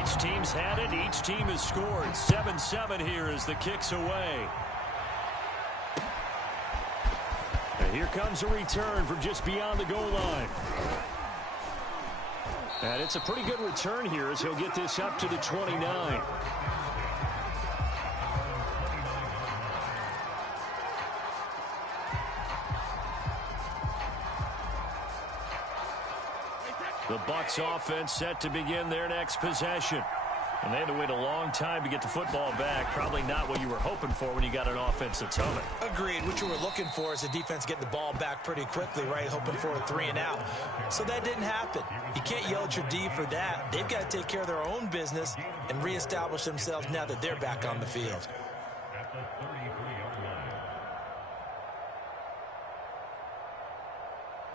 Each team's had it. Each team has scored. 7-7 here as the kick's away. And here comes a return from just beyond the goal line. And it's a pretty good return here as he'll get this up to the 29. The Bucs offense set to begin their next possession. And they had to wait a long time to get the football back. Probably not what you were hoping for when you got an offense that's humming. Agreed. What you were looking for is the defense getting the ball back pretty quickly, right? Hoping for a 3 and out. So that didn't happen. You can't yell at your D for that. They've got to take care of their own business and reestablish themselves now that they're back on the field.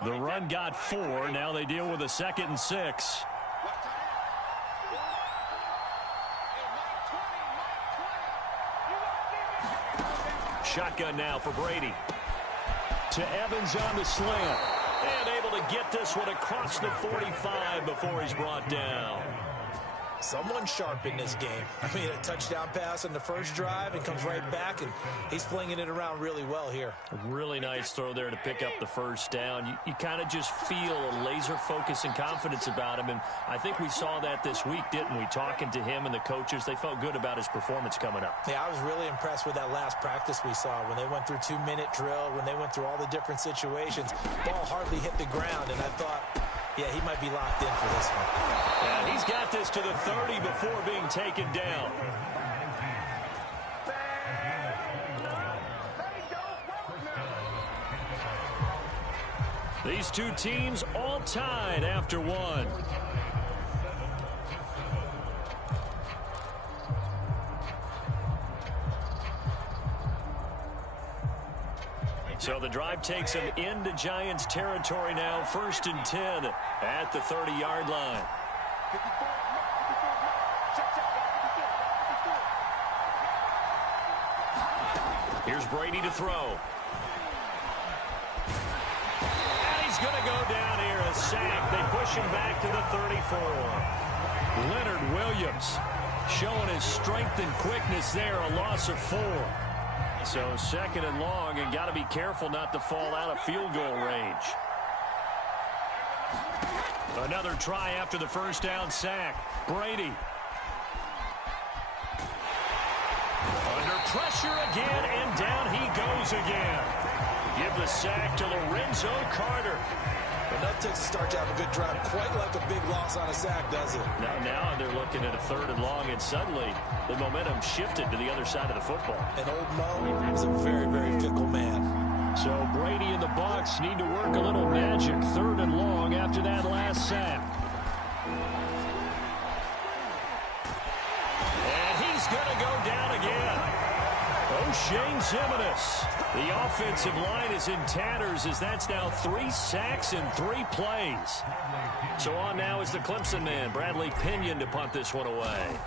The run got 4. Now they deal with a 2nd and 6. Shotgun now for Brady. To Evans on the slant. And able to get this one across the 45 before he's brought down. Someone's sharp in this game. I mean, a touchdown pass on the first drive and comes right back, and he's flinging it around really well here. A really nice throw there to pick up the first down. You kind of just feel a laser focus and confidence about him, and I think we saw that this week, didn't we? Talking to him and the coaches, they felt good about his performance coming up. Yeah, I was really impressed with that last practice we saw when they went through 2-minute drill, when they went through all the different situations. Ball hardly hit the ground, and I thought, yeah, he might be locked in for this one. And he's got this to the 30 before being taken down. These two teams all tied after one. So the drive takes him into Giants territory now. 1st and 10 at the 30-yard line. Here's Brady to throw. And he's going to go down here. A sack. They push him back to the 34. Leonard Williams showing his strength and quickness there. A loss of 4. So 2nd and long, and got to be careful not to fall out of field goal range. Another try after the first down sack. Brady. Under pressure again, and down he goes again. Give the sack to Lorenzo Carter. Enough to start to have a good drive. Quite like a big loss on a sack, does it? Now they're looking at a 3rd and long, and suddenly the momentum shifted to the other side of the football. And old Mo is a very, very fickle man. So Brady and the Bucs need to work a little magic. 3rd and long after that last sack. And he's going to go down again. O'Shane Ximines. The offensive line is in tatters as that's now 3 sacks in 3 plays. So on now is the Clemson man, Bradley Pinion, to punt this one away.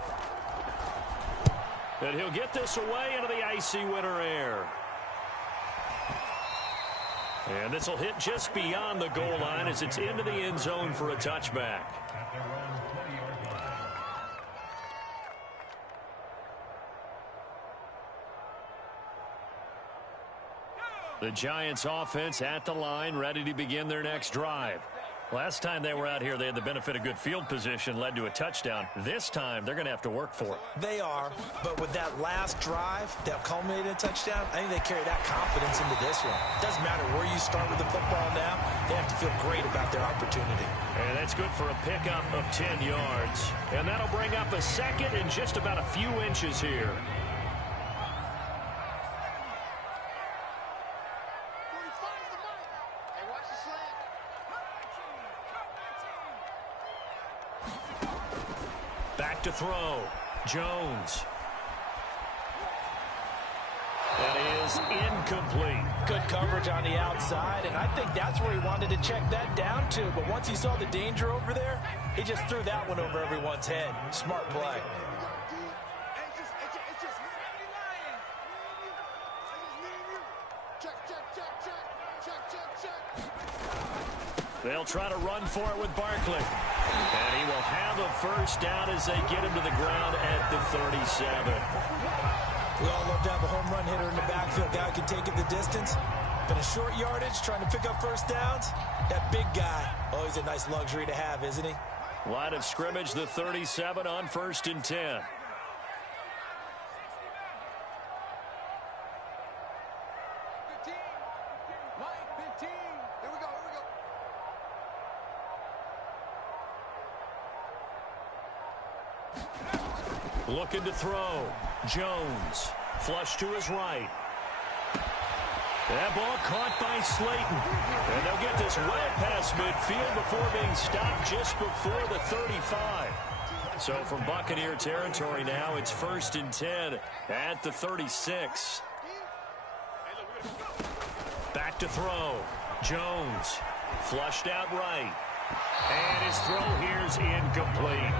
And he'll get this away into the icy winter air. And this will hit just beyond the goal line as it's into the end zone for a touchback. The Giants offense at the line, ready to begin their next drive. Last time they were out here, they had the benefit of good field position, led to a touchdown. This time, they're going to have to work for it. They are, but with that last drive that culminated in a touchdown, I think they carry that confidence into this one. It doesn't matter where you start with the football now. They have to feel great about their opportunity. And that's good for a pickup of 10 yards. And that'll bring up a 2nd and just about a few inches here. Back to throw. Jones. That is incomplete. Good coverage on the outside, and I think that's where he wanted to check that down to. But once he saw the danger over there, he just threw that one over everyone's head. Smart play. They'll try to run for it with Barkley. And he will have a first down as they get him to the ground at the 37. We all love to have a home run hitter in the backfield. Guy who can take it the distance. But a short yardage, trying to pick up first downs, that big guy, always a nice luxury to have, isn't he? Line of scrimmage, the 37 on 1st and 10. Looking to throw. Jones. Flush to his right. That ball caught by Slayton. And they'll get this well past midfield before being stopped just before the 35. So from Buccaneer territory now, it's 1st and 10 at the 36. Back to throw. Jones. Flushed out right. And his throw here's incomplete.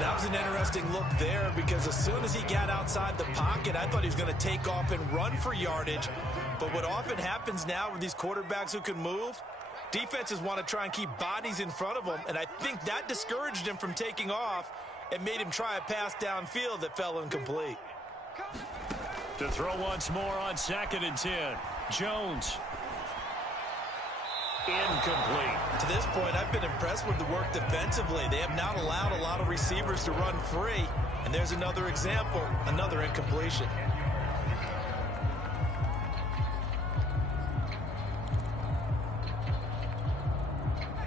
That was an interesting look there because as soon as he got outside the pocket, I thought he was going to take off and run for yardage. But what often happens now with these quarterbacks who can move, defenses want to try and keep bodies in front of them, and I think that discouraged him from taking off and made him try a pass downfield that fell incomplete. To throw once more on 2nd and 10. Jones. Incomplete. To this point, I've been impressed with the work defensively. They have not allowed a lot of receivers to run free. And there's another example, another incompletion.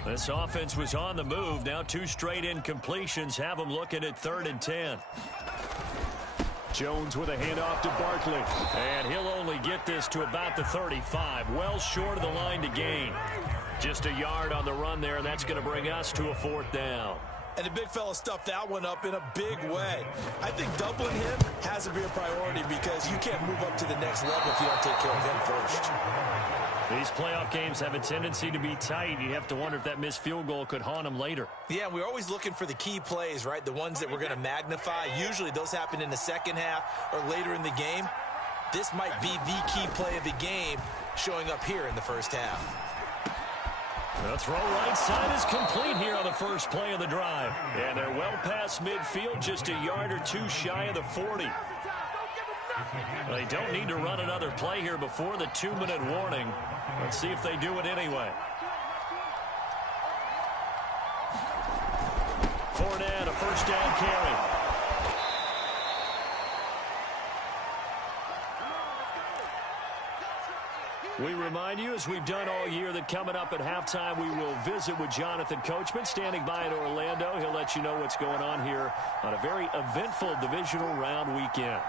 This offense was on the move. Now 2 straight incompletions have them looking at 3rd and 10. Jones with a handoff to Barkley. And he'll only get this to about the 35. Well short of the line to gain. Just a yard on the run there, and that's going to bring us to a 4th down. And the big fella stuffed that one up in a big way. I think doubling him has to be a priority because you can't move up to the next level if you don't take care of him first. These playoff games have a tendency to be tight. You have to wonder if that missed field goal could haunt them later. Yeah, we're always looking for the key plays, right? The ones that we're going to magnify. Usually those happen in the second half or later in the game. This might be the key play of the game showing up here in the first half. The throw right side is complete here on the first play of the drive. And they're well past midfield, just a yard or 2 shy of the 40. They don't need to run another play here before the 2-minute warning. Let's see if they do it anyway. Fournette, a first down carry. We remind you, as we've done all year, that coming up at halftime, we will visit with Jonathan Coachman, standing by in Orlando. He'll let you know what's going on here on a very eventful divisional round weekend.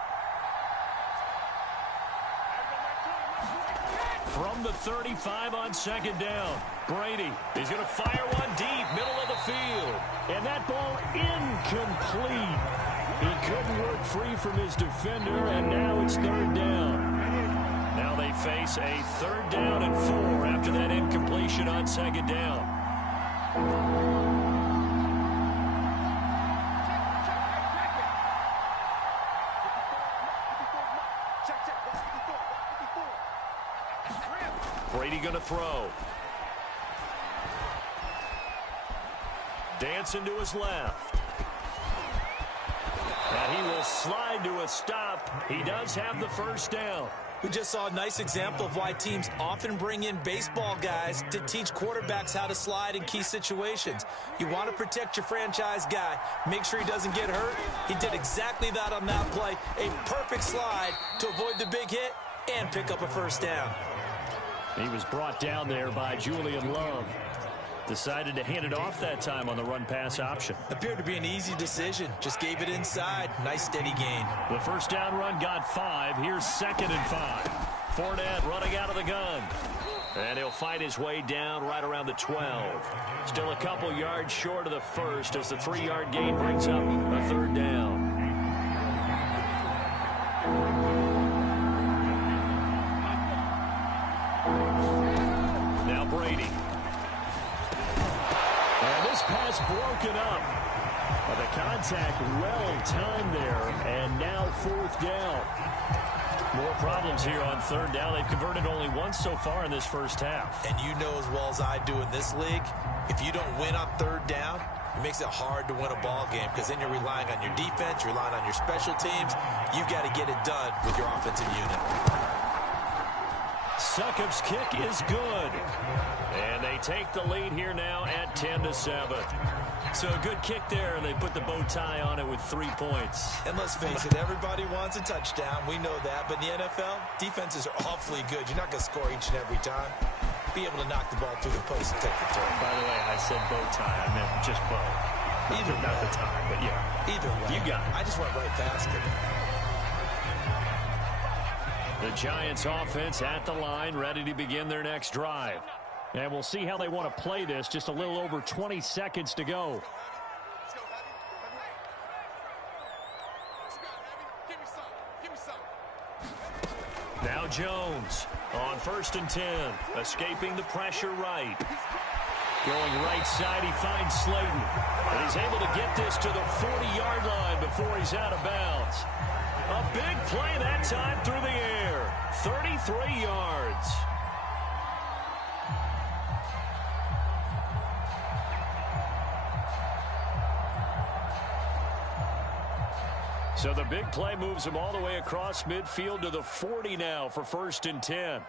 From the 35 on 2nd down, Brady. He's going to fire one deep, middle of the field. And that ball incomplete. He couldn't work free from his defender, and now it's 3rd down. Now they face a 3rd down and 4 after that incompletion on 2nd down. Brady going to throw. Dancing to his left. And he will slide to a stop. He does have the first down. We just saw a nice example of why teams often bring in baseball guys to teach quarterbacks how to slide in key situations. You want to protect your franchise guy. Make sure he doesn't get hurt. He did exactly that on that play. A perfect slide to avoid the big hit and pick up a first down. He was brought down there by Julian Love. Decided to hand it off that time on the run-pass option. Appeared to be an easy decision. Just gave it inside. Nice steady gain. The first down run got 5. Here's 2nd and 5. Fournette running out of the gun. And he'll fight his way down right around the 12. Still a couple yards short of the first as the 3-yard gain brings up a 3rd down. Now Brady. And this pass broken up. But the contact well timed there, and now 4th down. More problems here on 3rd down. They've converted only once so far in this first half. And you know as well as I do in this league, if you don't win on 3rd down, it makes it hard to win a ball game because then you're relying on your defense, you're relying on your special teams. You've got to get it done with your offensive unit. Succop's kick is good. And they take the lead here now at 10-7. So a good kick there, and they put the bow tie on it with 3 points. And let's face it, everybody wants a touchdown. We know that. But in the NFL, defenses are awfully good. You're not going to score each and every time. Be able to knock the ball through the post and take the throw. By the way, I said bow tie. I meant just bow. Either not the tie, but yeah. Either way. You got it. I just went right past it. The Giants offense at the line, ready to begin their next drive. And we'll see how they want to play this. Just a little over 20 seconds to go. Now Jones on 1st and 10. Escaping the pressure right. Going right side, he finds Slayton. And he's able to get this to the 40-yard line before he's out of bounds. A big play that time through the air. 33 yards. So the big play moves him all the way across midfield to the 40 now for 1st and 10.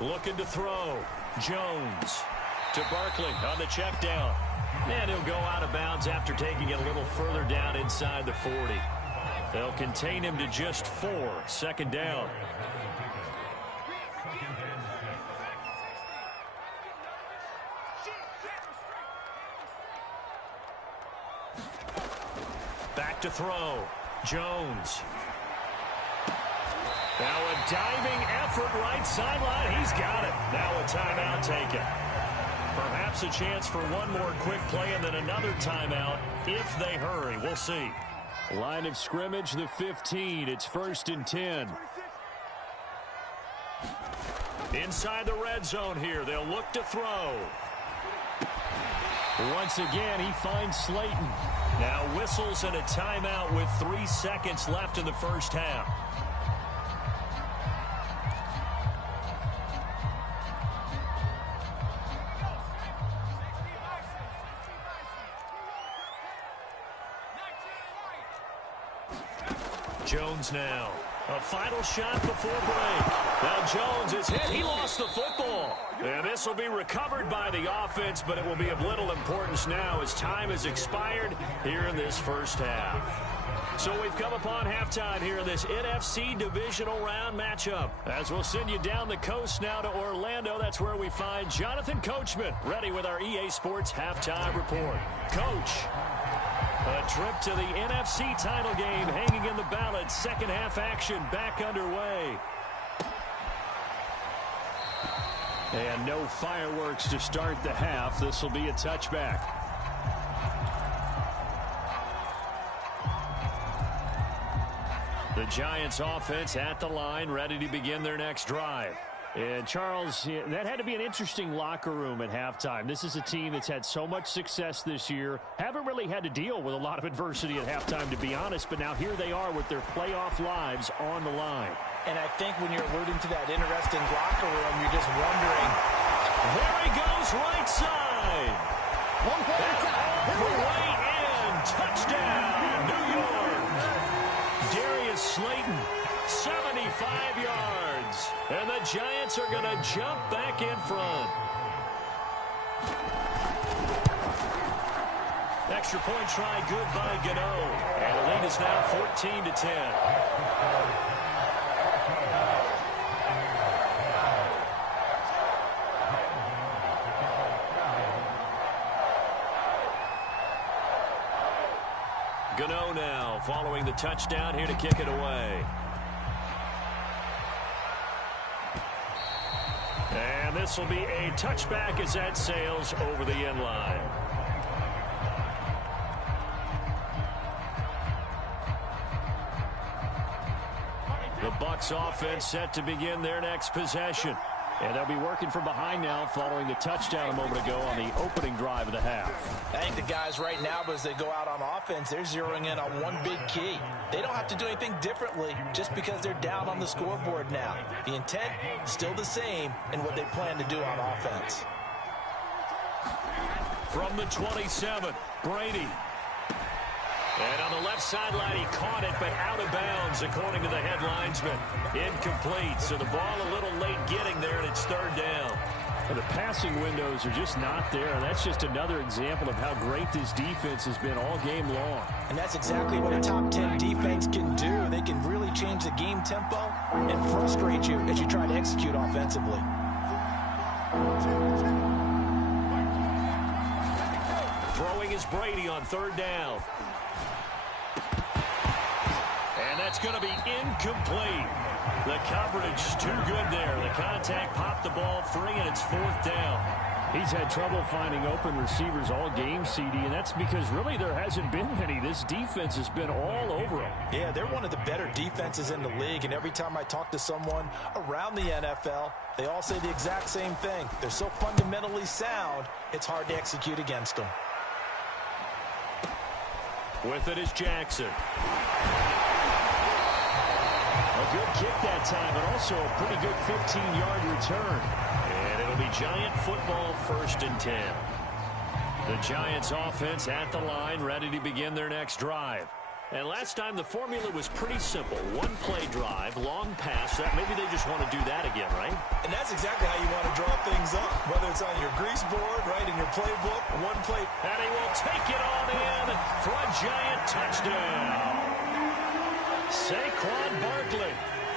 Looking to throw. Jones to Barkley on the check down. And he'll go out of bounds after taking it a little further down inside the 40. They'll contain him to just 4. 2nd down. Back to throw. Jones. Now a diving effort right sideline. He's got it. Now a timeout taken. Perhaps a chance for one more quick play and then another timeout if they hurry. We'll see. Line of scrimmage, the 15. It's 1st and 10. Inside the red zone here. They'll look to throw. Once again, he finds Slayton. Now whistles and a timeout with 3 seconds left in the first half. Jones now. A final shot before break. Now Jones is hit. He lost the football. And this will be recovered by the offense, but it will be of little importance now as time has expired here in this first half. So we've come upon halftime here in this NFC divisional round matchup. As we'll send you down the coast now to Orlando, that's where we find Jonathan Coachman ready with our EA Sports halftime report. Coach, a trip to the NFC title game hanging in the balance. Second half action back underway. And no fireworks to start the half. This will be a touchback. The Giants offense at the line, ready to begin their next drive. And Charles, that had to be an interesting locker room at halftime. This is a team that's had so much success this year. Haven't really had to deal with a lot of adversity at halftime, to be honest. But now here they are with their playoff lives on the line. And I think when you're alluding to that interesting locker room, you're just wondering. There he goes, right side. One play at a time. All the way in. Touchdown, New York. Darius Slayton, 75 yards. And the Giants are going to jump back in front. Extra point try good by Gano. And the lead is now 14-10. Gano now following the touchdown here to kick it away. And this will be a touchback as that sails over the end line. The Bucs offense set to begin their next possession. And they'll be working from behind now following the touchdown a moment ago on the opening drive of the half. I think the guys right now, as they go out on offense, they're zeroing in on one big key. They don't have to do anything differently just because they're down on the scoreboard now. The intent, still the same in what they plan to do on offense. From the 27, Brady. And on the left sideline, he caught it, but out of bounds, according to the head linesman. Incomplete, so the ball a little late getting there, and it's third down. And the passing windows are just not there. That's just another example of how great this defense has been all game long. And that's exactly what a top 10 defense can do. They can really change the game tempo and frustrate you as you try to execute offensively. Throwing is Brady on third down. And that's going to be incomplete. The coverage too good there. The contact popped the ball free, and it's fourth down. He's had trouble finding open receivers all game, CD, and that's because really there hasn't been many. This defense has been all over them. Yeah, they're one of the better defenses in the league, and every time I talk to someone around the NFL, they all say the exact same thing. They're so fundamentally sound, it's hard to execute against them. With it is Jackson. A good kick that time, but also a pretty good 15-yard return. And it'll be Giant football, 1st and 10. The Giants offense at the line, ready to begin their next drive. And last time the formula was pretty simple. One play drive, long pass. That maybe they just want to do that again, right? And that's exactly how you want to draw things up, whether it's on your grease board, right, in your playbook, one play. And he will take it on in for a Giant touchdown. Saquon Barkley,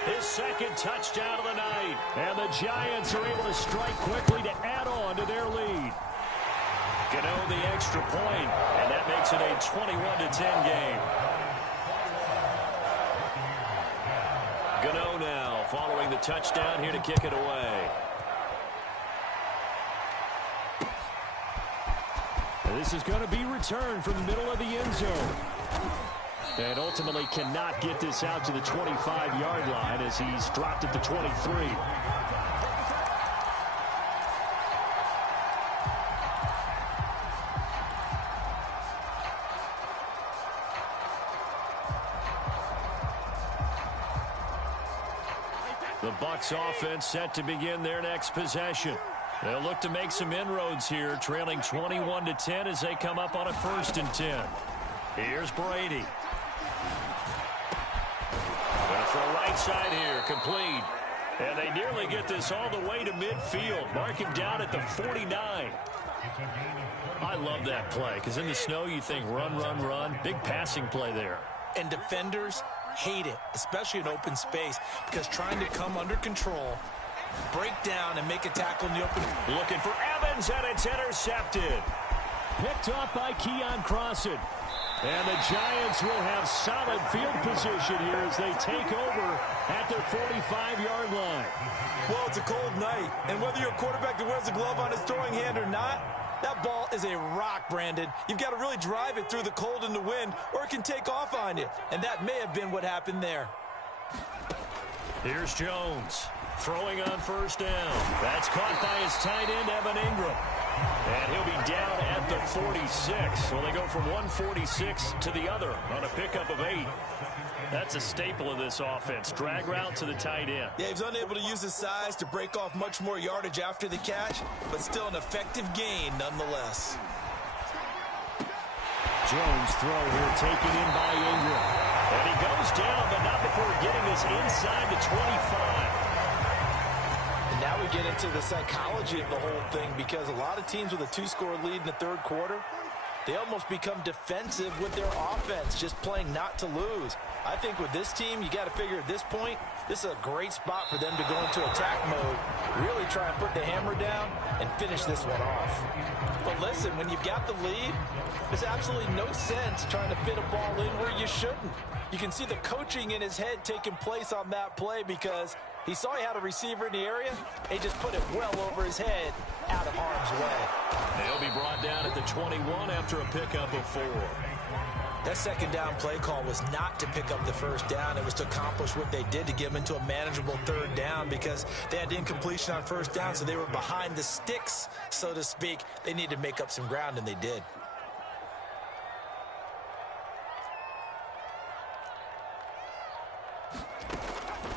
his second touchdown of the night. And the Giants are able to strike quickly to add on to their lead. Gano the extra point, and that makes it a 21-10 game. Gano now following the touchdown here to kick it away. And this is going to be returned from the middle of the end zone. And ultimately cannot get this out to the 25-yard line as he's dropped at the 23. The Bucs offense set to begin their next possession. They'll look to make some inroads here, trailing 21-10 as they come up on a 1st and 10. Here's Brady. Going for a right side here, complete. And they nearly get this all the way to midfield. Mark him down at the 49. I love that play, because in the snow you think run, run, run. Big passing play there. And defenders hate it, especially in open space, because trying to come under control, break down, and make a tackle in the open. Looking for Evans, and it's intercepted. Picked off by Keon Crossan. And the Giants will have solid field position here as they take over at their 45-yard line. Well, it's a cold night, and whether you're a quarterback that wears a glove on his throwing hand or not, that ball is a rock, Brandon. You've got to really drive it through the cold and the wind, or it can take off on you. And that may have been what happened there. Here's Jones throwing on 1st down. That's caught by his tight end, Evan Ingram. And he'll be down at the 46. Well, they go from 146 to the other on a pickup of 8. That's a staple of this offense. Drag route to the tight end. Yeah, he was unable to use his size to break off much more yardage after the catch, but still an effective gain nonetheless. Jones throw here taken in by Ingram. And he goes down, but not before getting this inside the 25. And now we get into the psychology of the whole thing, because a lot of teams with a 2-score lead in the third quarter, they almost become defensive with their offense, just playing not to lose. I think with this team, you got to figure at this point, this is a great spot for them to go into attack mode, really try and put the hammer down and finish this one off. But listen, when you've got the lead, there's absolutely no sense trying to fit a ball in where you shouldn't. You can see the coaching in his head taking place on that play, because he saw he had a receiver in the area. He just put it well over his head, out of harm's way. They'll be brought down at the 21 after a pickup of 4. That second down play call was not to pick up the first down. It was to accomplish what they did, to get them into a manageable third down, because they had incompletion on first down, so they were behind the sticks, so to speak. They needed to make up some ground, and they did.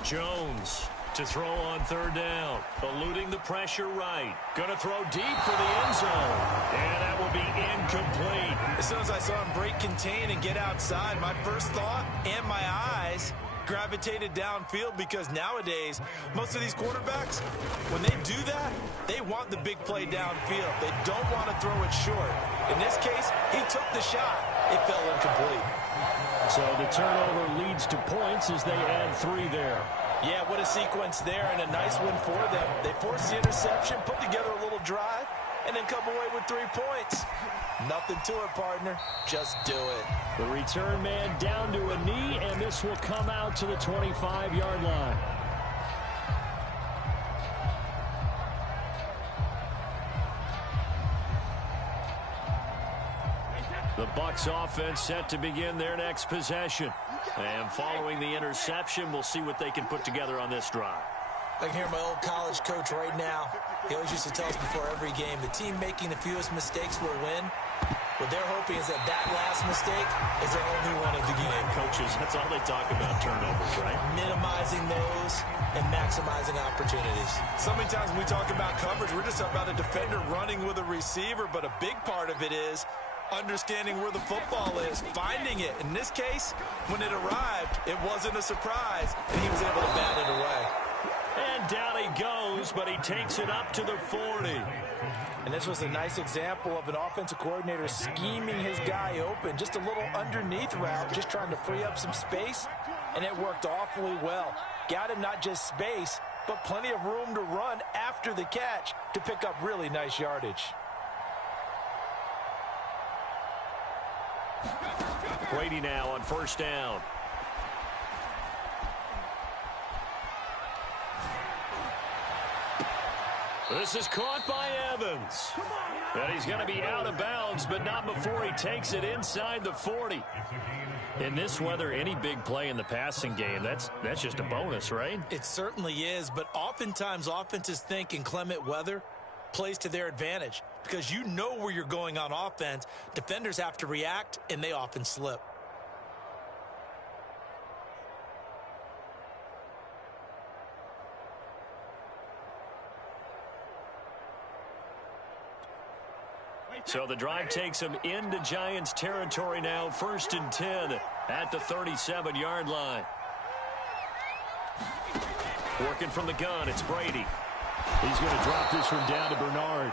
Jones to throw on third down. Eluding the pressure right. Going to throw deep for the end zone. And that will be incomplete. As soon as I saw him break contain and get outside, my first thought and my eyes gravitated downfield, because nowadays, most of these quarterbacks, when they do that, they want the big play downfield. They don't want to throw it short. In this case, he took the shot. It fell incomplete. So the turnover leads to points as they add 3 there. Yeah, what a sequence there, and a nice one for them. They forced the interception, put together a little drive, and then come away with 3 points. Nothing to it, partner. Just do it. The return man down to a knee, and this will come out to the 25-yard line. The Bucs offense set to begin their next possession. And following the interception, we'll see what they can put together on this drive. I can hear my old college coach right now. He always used to tell us before every game, the team making the fewest mistakes will win. What they're hoping is that last mistake is their only one of the game. Coaches, that's all they talk about, turnovers, right? Minimizing those and maximizing opportunities. So many times when we talk about coverage, we're just about a defender running with a receiver, but a big part of it is understanding where the football is, finding it. In this case, when it arrived, it wasn't a surprise, and he was able to bat it away. And down he goes, but he takes it up to the 40. And this was a nice example of an offensive coordinator scheming his guy open. Just a little underneath route, just trying to free up some space, and it worked awfully well. Got him not just space, but plenty of room to run after the catch to pick up really nice yardage. Brady now on first down. This is caught by Evans. And he's going to be out of bounds, but not before he takes it inside the 40. In this weather, any big play in the passing game, that's just a bonus, right? It certainly is, but oftentimes offenses think inclement weather plays to their advantage, because you know where you're going on offense. Defenders have to react, and they often slip. So the drive takes him into Giants territory now, 1st and 10 at the 37-yard line. Working from the gun, it's Brady. He's going to drop this one down to Bernard.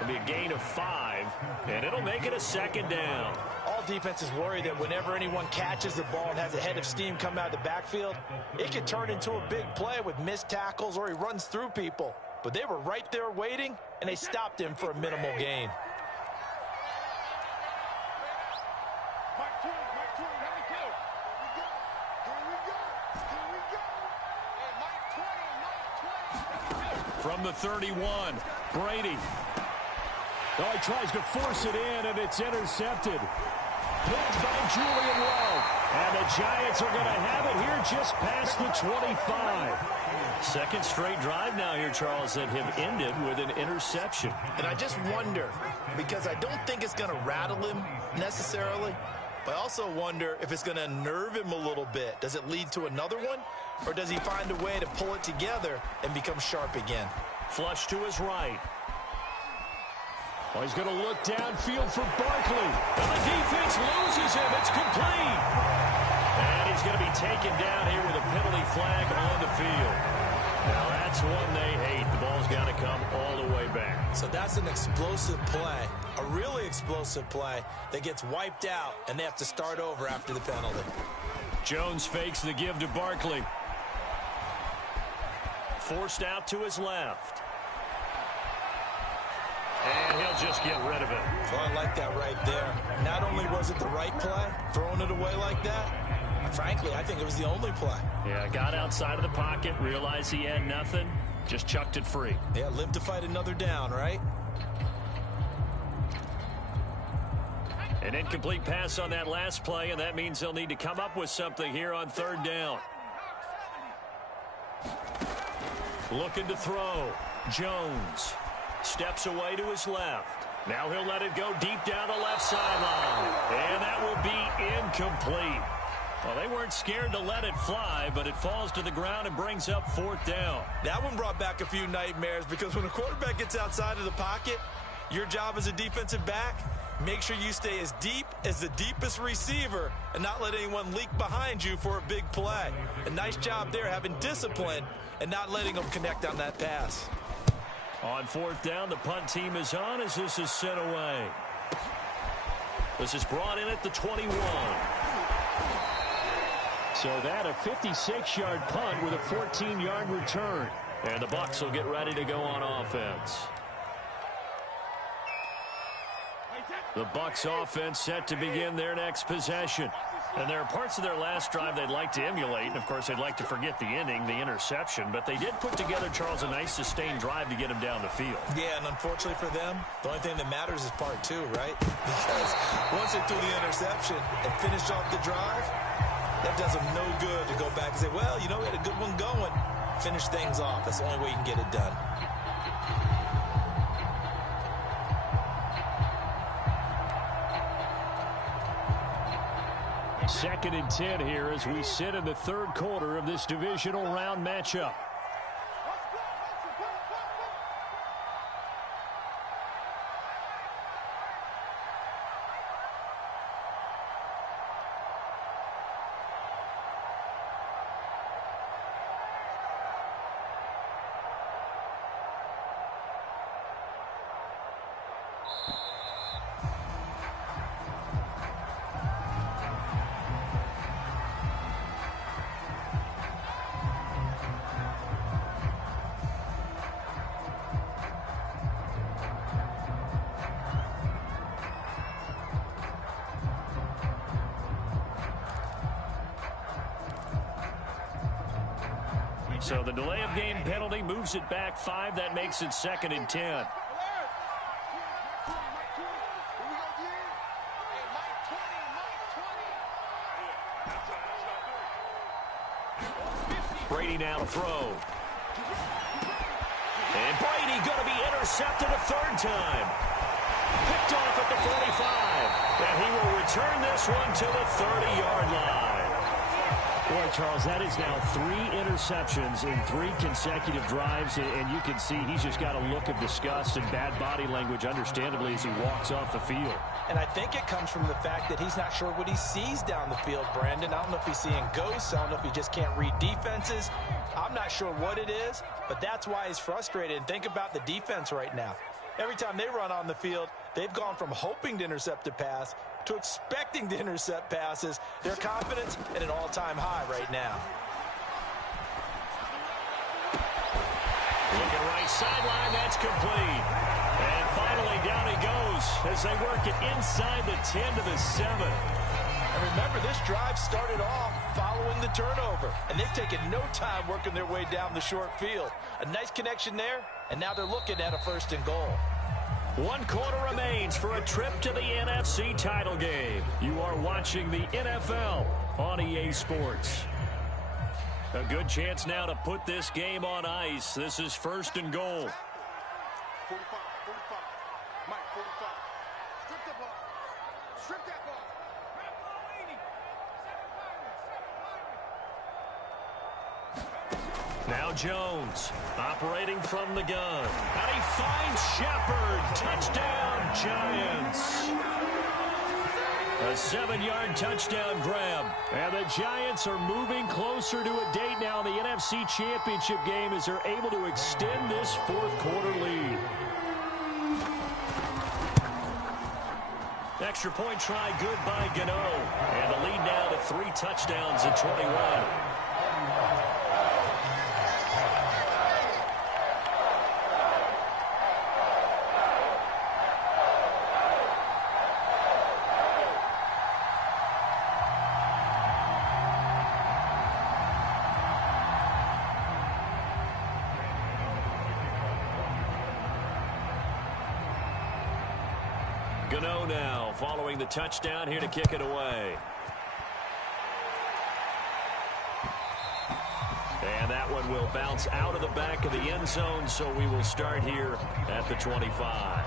It'll be a gain of 5, and it'll make it a 2nd down. All defenses worry that whenever anyone catches the ball and has a head of steam come out of the backfield, it could turn into a big play with missed tackles or he runs through people. But they were right there waiting, and they stopped him for a minimal gain. From the 31, Brady. Oh, he tries to force it in, and it's intercepted. Picked by Julian Love. And the Giants are going to have it here just past the 25. Second straight drive now here, Charles, that have ended with an interception. And I just wonder, because I don't think it's going to rattle him necessarily, but I also wonder if it's going to unnerve him a little bit. Does it lead to another one? Or does he find a way to pull it together and become sharp again? Flush to his right. Well, he's going to look downfield for Barkley. And the defense loses him. It's complete. And he's going to be taken down here with a penalty flag on the field. Now that's one they hate. The ball's got to come all the way back. So that's an explosive play, a really explosive play that gets wiped out, and they have to start over after the penalty. Jones fakes the give to Barkley. Forced out to his left. And he'll just get rid of it. So I like that right there. Not only was it the right play, throwing it away like that, frankly, I think it was the only play. Yeah, got outside of the pocket, realized he had nothing, just chucked it free. Yeah, live to fight another down, right? An incomplete pass on that last play, and that means they'll need to come up with something here on third down. Looking to throw. Jones steps away to his left. Now he'll let it go deep down the left sideline. And that will be incomplete. Well, they weren't scared to let it fly, but it falls to the ground and brings up fourth down. That one brought back a few nightmares because when a quarterback gets outside of the pocket, your job as a defensive back, make sure you stay as deep as the deepest receiver and not let anyone leak behind you for a big play. A nice job there having discipline and not letting them connect on that pass. On fourth down, the punt team is on as this is sent away. This is brought in at the 21. So that a 56-yard punt with a 14-yard return. And the Bucs will get ready to go on offense. The Bucs offense set to begin their next possession. And there are parts of their last drive they'd like to emulate. And, of course, they'd like to forget the ending, the interception. But they did put together, Charles, a nice sustained drive to get him down the field. Yeah, and unfortunately for them, the only thing that matters is part two, right? Because once they threw the interception and finished off the drive, that does them no good to go back and say, well, you know, we had a good one going. Finish things off. That's the only way you can get it done. Second and 10 here as we sit in the third quarter of this divisional round matchup. So the delay of game penalty moves it back 5. That makes it second and 10. Brady now to throw. And Brady going to be intercepted a third time. Picked off at the 45. And he will return this one to the 30-yard line. Boy, Charles, that is now 3 interceptions in 3 consecutive drives, and you can see he's just got a look of disgust and bad body language, understandably, as he walks off the field. And I think it comes from the fact that he's not sure what he sees down the field, Brandon. I don't know if he's seeing ghosts. I don't know if he just can't read defenses. I'm not sure what it is, but that's why he's frustrated. And think about the defense right now. Every time they run on the field, they've gone from hoping to intercept a pass to expecting to intercept passes. Their confidence at an all-time high right now. Looking right sideline, that's complete. And finally down he goes as they work it inside the 10 to the 7. And remember, this drive started off following the turnover, and they've taken no time working their way down the short field. A nice connection there, and now they're looking at a first and goal. 1 quarter remains for a trip to the NFC title game. You are watching the NFL on EA Sports. A good chance now to put this game on ice. This is first and goal. 45, Mike, 45. Strip the ball. Strip that ball. Now Jones operating from the gun. And he finds Shepard. Touchdown, Giants. A 7-yard touchdown grab. And the Giants are moving closer to a date now in the NFC Championship game as they're able to extend this fourth quarter lead. Extra point try good by Gano. And the lead now to 3 touchdowns at 21. Gano now following the touchdown here to kick it away. And that one will bounce out of the back of the end zone, so we will start here at the 25.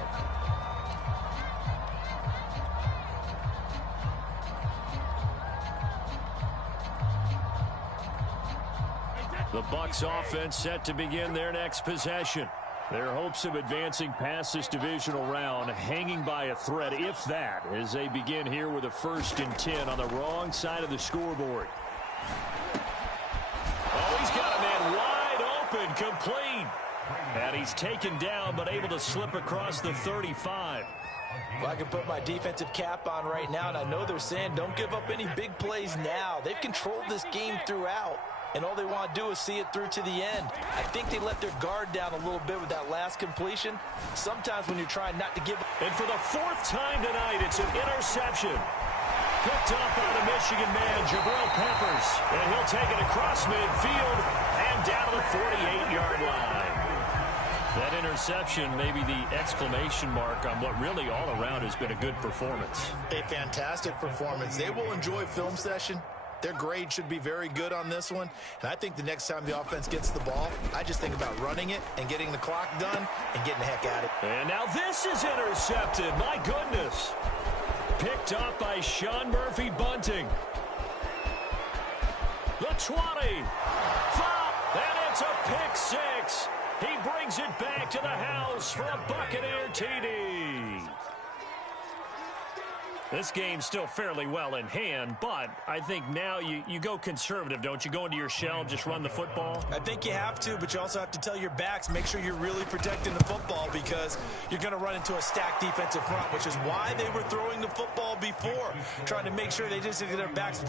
The Bucs offense set to begin their next possession. Their hopes of advancing past this divisional round hanging by a thread, if that, as they begin here with a 1st and 10 on the wrong side of the scoreboard. Oh, he's got a man wide open, complete. And he's taken down, but able to slip across the 35. Well, I can put my defensive cap on right now, and I know they're saying don't give up any big plays now. They've controlled this game throughout, and all they want to do is see it through to the end. I think they let their guard down a little bit with that last completion. Sometimes when you're trying not to give up. And for the 4th time tonight, it's an interception. Picked up by the Michigan man, Jabril Peppers. And he'll take it across midfield and down to the 48-yard line. That interception may be the exclamation mark on what really all around has been a good performance. A fantastic performance. They will enjoy film session. Their grade should be very good on this one. And I think the next time the offense gets the ball, I just think about running it and getting the clock done and getting the heck at it. And now this is intercepted. My goodness. Picked up by Sean Murphy Bunting. The 20. And it's a pick 6. He brings it back to the house for a Buccaneer TD. This game's still fairly well in hand, but I think now you go conservative, don't you? Go into your shell, just run the football? I think you have to, but you also have to tell your backs, make sure you're really protecting the football because you're going to run into a stacked defensive front, which is why they were throwing the football before, trying to make sure they just get their backs,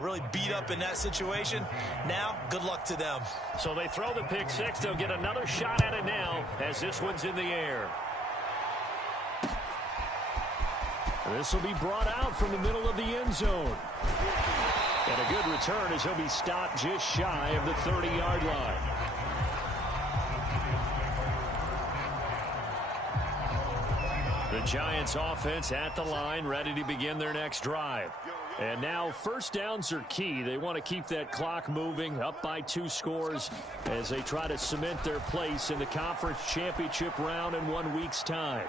really beat up in that situation. Now, good luck to them. So they throw the pick 6. They'll get another shot at it now as this one's in the air. This will be brought out from the middle of the end zone. And a good return as he'll be stopped just shy of the 30-yard line. The Giants offense at the line, ready to begin their next drive. And now 1st downs are key. They want to keep that clock moving, up by 2 scores as they try to cement their place in the conference championship round in 1 week's time.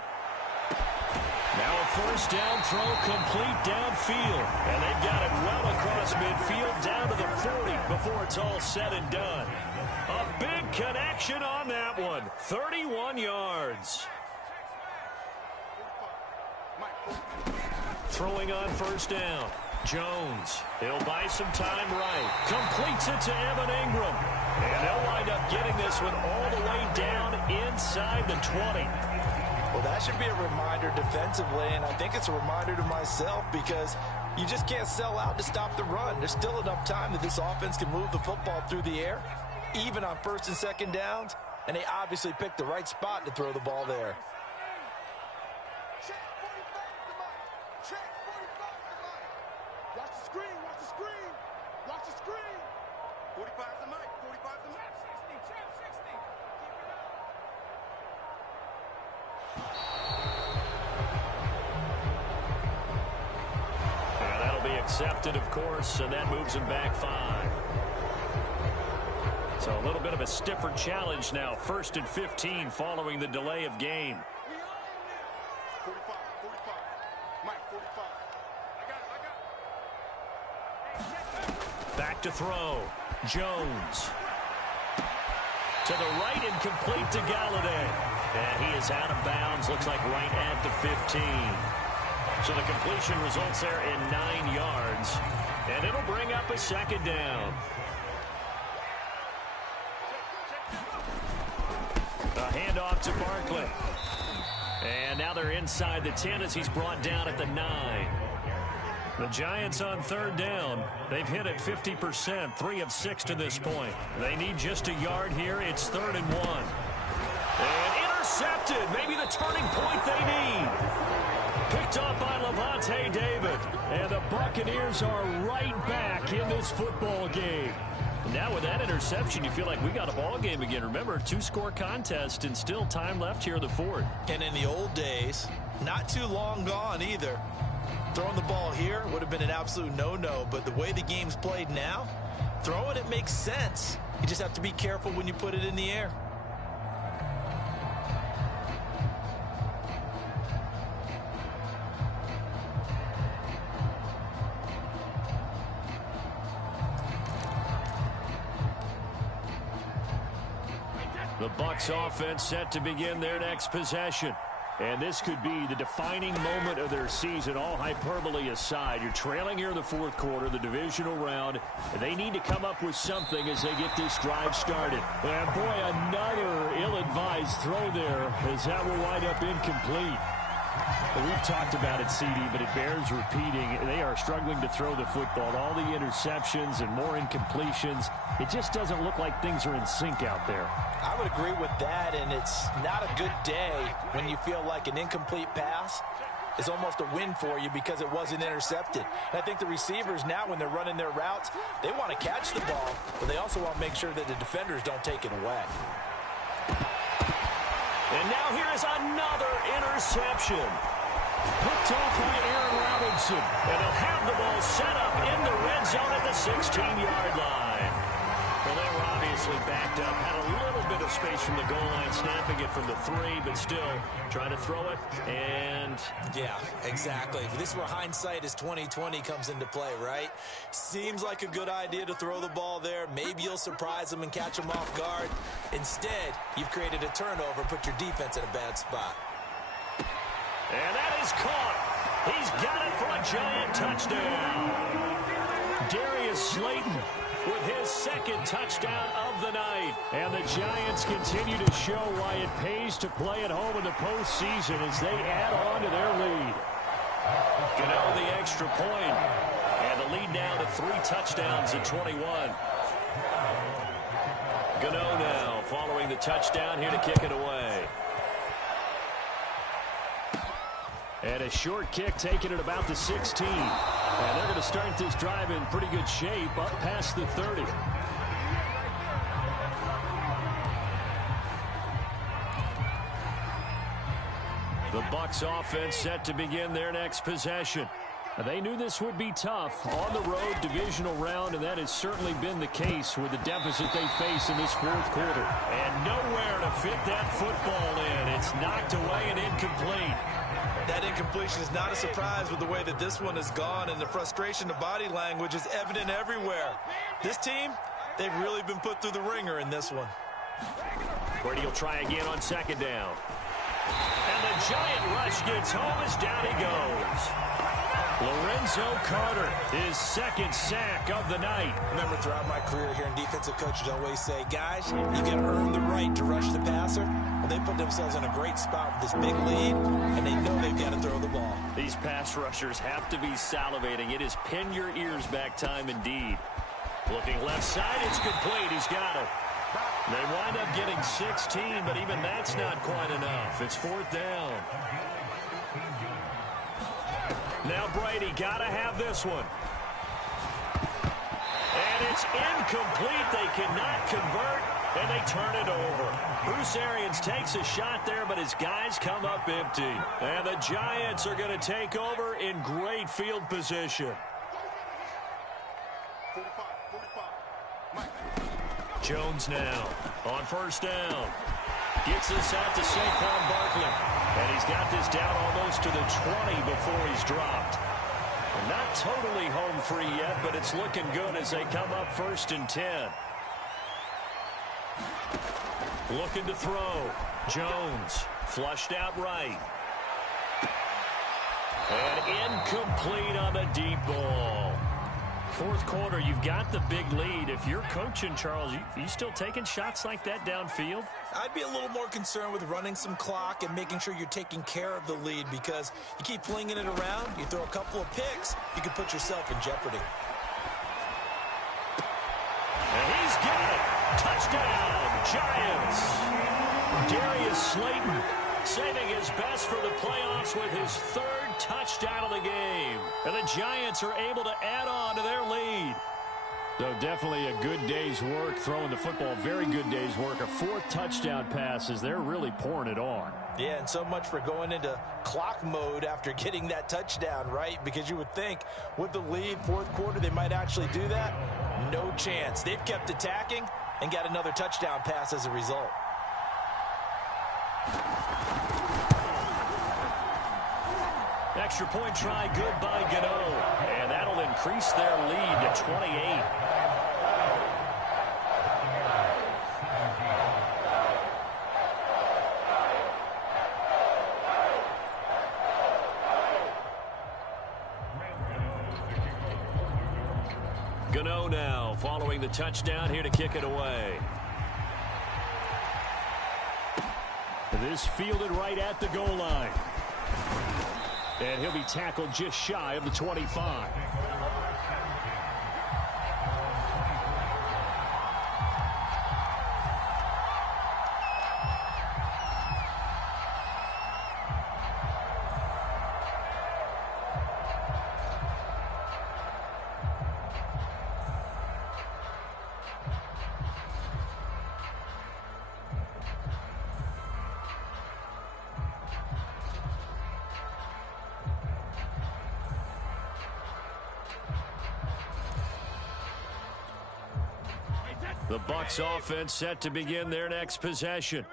Now a 1st down throw complete downfield. And they've got it well across midfield down to the 40 before it's all said and done. A big connection on that one. 31 yards. Throwing on 1st down. Jones. He'll buy some time right. Completes it to Evan Ingram. And they'll wind up getting this one all the way down inside the 20. Well, that should be a reminder defensively, and I think it's a reminder to myself because you just can't sell out to stop the run. There's still enough time that this offense can move the football through the air, even on 1st and 2nd downs, and they obviously picked the right spot to throw the ball there. Watch the screen, watch the screen, watch the screen. 45's the mic, 45's the mic. 60. That'll be accepted, of course, and that moves him back 5. So a little bit of a stiffer challenge now. 1st and 15 following the delay of game. 45, Mike, 45. I got it. Back to throw. Jones. To the right and complete to Galladay. And he is out of bounds. Looks like right at the 15. So the completion results there in 9 yards. And it'll bring up a 2nd down. A handoff to Barkley. And now they're inside the 10 as he's brought down at the 9. The Giants on 3rd down. They've hit it 50%, 3 of 6 to this point. They need just a yard here. It's 3rd and 1. And intercepted. Maybe the turning point they need. Picked up by Levante David. And the Buccaneers are right back in this football game. Now with that interception, you feel like we got a ball game again. Remember, 2-score contest and still time left here in the 4th. And in the old days, Not too long gone either. Throwing the ball here would have been an absolute no-no, but the way the game's played now, throwing it makes sense. You just have to be careful when you put it in the air. The Bucs offense set to begin their next possession. And this could be the defining moment of their season, all hyperbole aside. You're trailing here in the fourth quarter, the divisional round. They need to come up with something as they get this drive started. And boy, another ill-advised throw there as that will wind up incomplete. Well, we've talked about it, CD, but it bears repeating. They are struggling to throw the football. All the interceptions and more incompletions. It just doesn't look like things are in sync out there. I would agree with that, and it's not a good day when you feel like an incomplete pass is almost a win for you because it wasn't intercepted. And I think the receivers now, when they're running their routes, they want to catch the ball, but they also want to make sure that the defenders don't take it away. And now here is another interception. Picked off by Aaron Robinson. And they'll have the ball set up in the red zone at the 16-yard line. Well, they were obviously backed up. Had a little bit of space from the goal line, snapping it from the 3, but still trying to throw it. And yeah, exactly. This is where hindsight is 20/20 comes into play, right? Seems like a good idea to throw the ball there. Maybe you'll surprise them and catch them off guard. Instead, you've created a turnover, put your defense in a bad spot. And that is caught. He's got it for a giant touchdown. Darius Slayton with his second touchdown of the night. And the Giants continue to show why it pays to play at home in the postseason as they add on to their lead. Gano the extra point. And the lead now to 3 touchdowns at 21. Gano now following the touchdown here to kick it away. And a short kick taken at about the 16. And they're going to start this drive in pretty good shape up past the 30. The Bucs offense set to begin their next possession. They knew this would be tough on the road divisional round, and that has certainly been the case with the deficit they face in this fourth quarter. And nowhere to fit that football in. It's knocked away and incomplete. That incompletion is not a surprise with the way that this one has gone, and the frustration, the body language is evident everywhere. This team, they've really been put through the ringer in this one. Brady will try again on second down. And the giant rush gets home as down he goes. Lorenzo Carter, his second sack of the night. Remember, throughout my career here in defensive coaches always say, guys, you got to earn the right to rush the passer. Well, they put themselves in a great spot with this big lead, and they know they've got to throw the ball. These pass rushers have to be salivating. It is pin your ears back time indeed. Looking left side, it's complete. He's got it. They wind up getting 16, but even that's not quite enough. It's 4th down. Now Brady got to have this one. And it's incomplete. They cannot convert, and they turn it over. Bruce Arians takes a shot there, but his guys come up empty. And the Giants are going to take over in great field position. 45. Jones now on first down. Gets this out to Saquon Barkley. And he's got this down almost to the 20 before he's dropped. Not totally home free yet, but it's looking good as they come up 1st and 10. Looking to throw. Jones flushed out right. And incomplete on the deep ball. Fourth quarter, you've got the big lead. If you're coaching, Charles, you still taking shots like that downfield? I'd be a little more concerned with running some clock and making sure you're taking care of the lead, because you keep flinging it around, you throw a couple of picks, you can put yourself in jeopardy. And he's got it. Touchdown, Giants. Darius Slayton saving his best for the playoffs with his 3rd touchdown of the game. And the Giants are able to add on to their lead. So definitely a good day's work throwing the football. Very good day's work. A 4th touchdown pass as they're really pouring it on. Yeah, and so much for going into clock mode after getting that touchdown, right? Because you would think with the lead, 4th quarter, they might actually do that. No chance. They've kept attacking and got another touchdown pass as a result. Extra point try, good by Gano. And that'll increase their lead to 28. Gano now following the touchdown here to kick it away. This fielded right at the goal line. And he'll be tackled just shy of the 25. The Bucs offense set to begin their next possession.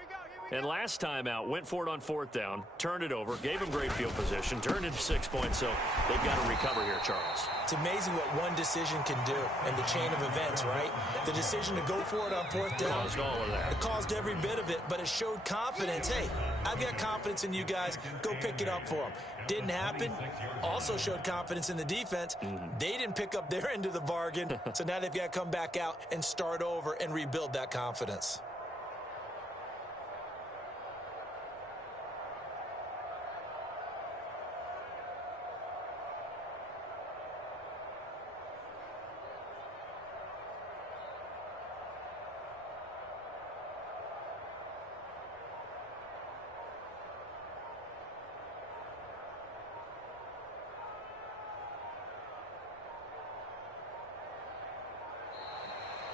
And last time out, went for it on 4th down, turned it over, gave them great field position, turned into 6 points, so they've got to recover here, Charles. It's amazing what one decision can do in the chain of events, right? The decision to go for it on 4th down. Caused all of that. It caused every bit of it, but it showed confidence. Hey, I've got confidence in you guys. Go pick it up for them. Didn't happen. Also showed confidence in the defense. They didn't pick up their end of the bargain, so now they've got to come back out and start over and rebuild that confidence.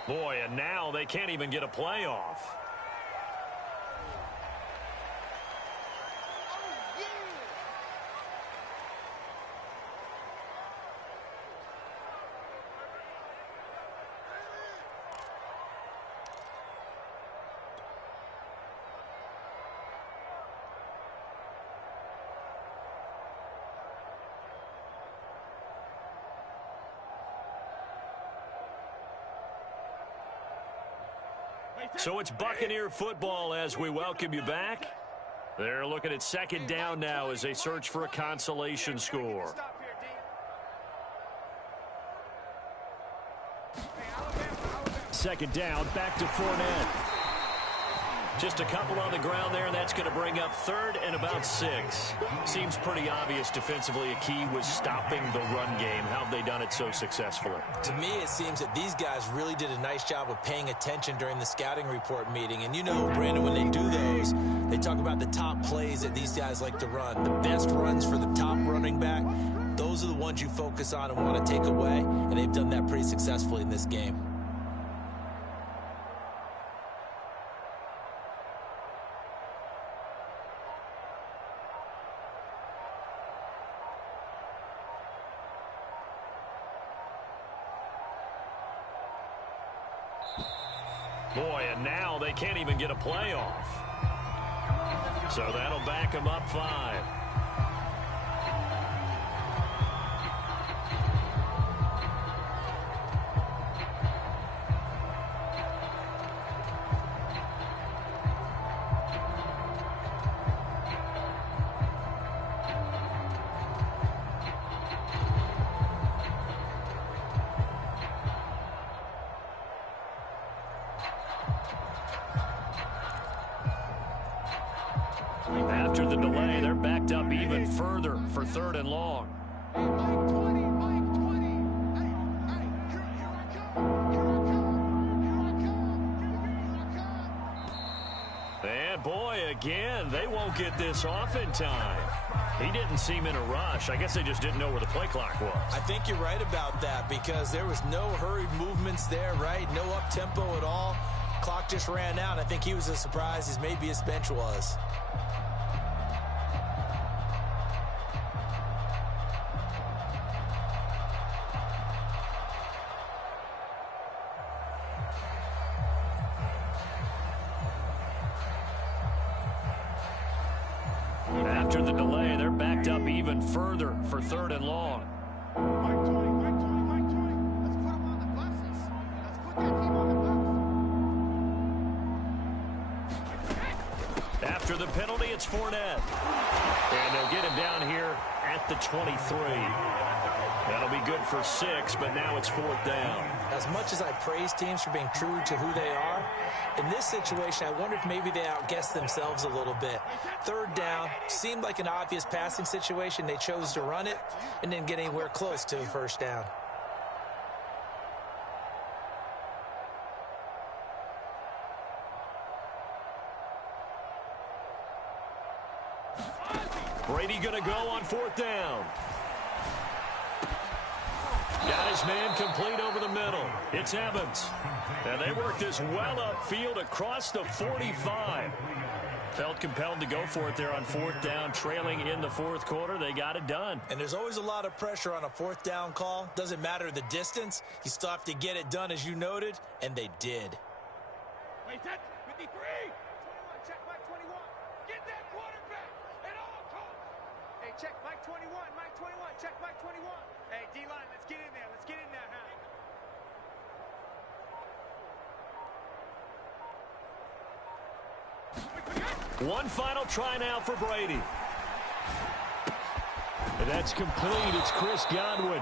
Boy, and now they can't even get a playoff. So it's Buccaneer football as we welcome you back. They're looking at 2nd down now as they search for a consolation score. Second down, back to Fournette. Just a couple on the ground there, and that's going to bring up 3rd and about 6. Seems pretty obvious defensively a key was stopping the run game. How have they done it so successfully? To me, it seems that these guys really did a nice job of paying attention during the scouting report meeting. And you know, Brandon, when they do those, they talk about the top plays that these guys like to run. The best runs for the top running back, those are the ones you focus on and want to take away. And they've done that pretty successfully in this game. Boy, and now they can't even get a playoff. So that'll back them up 5. After the delay, they're backed up even further for 3rd and long. And boy, again, they won't get this off in time. He didn't seem in a rush. I guess they just didn't know where the play clock was. I think you're right about that because there was no hurried movements there, right? No up-tempo at all. Clock just ran out. I think he was as surprised as maybe his bench was. After the delay, they're backed up even further for 3rd and long. Mike 20, Mike 20, Mike 20. Let's put him on the buses. Let's put that team on the bus. After the penalty, it's Fournette. And they'll get him down here at the 23. That'll be good for 6, but now it's 4th down. As much as I praise teams for being true to who they are, in this situation, I wonder if maybe they outguessed themselves a little bit. 3rd down, seemed like an obvious passing situation. They chose to run it and didn't get anywhere close to a 1st down. Brady going to go on 4th down. Got his man complete over the middle. It's Evans. And they worked this well upfield across the 45. Felt compelled to go for it there on 4th down, trailing in the 4th quarter. They got it done. And there's always a lot of pressure on a 4th down call. Doesn't matter the distance. You still have to get it done, as you noted, and they did. Wait, that 53. 21, check Mike 21. Get that quarterback at all costs. Hey, check Mike 21, Mike 21, check Mike 21. Hey, D-line, let's get in there. Let's get in there, huh? One final try now for Brady. And that's complete. It's Chris Godwin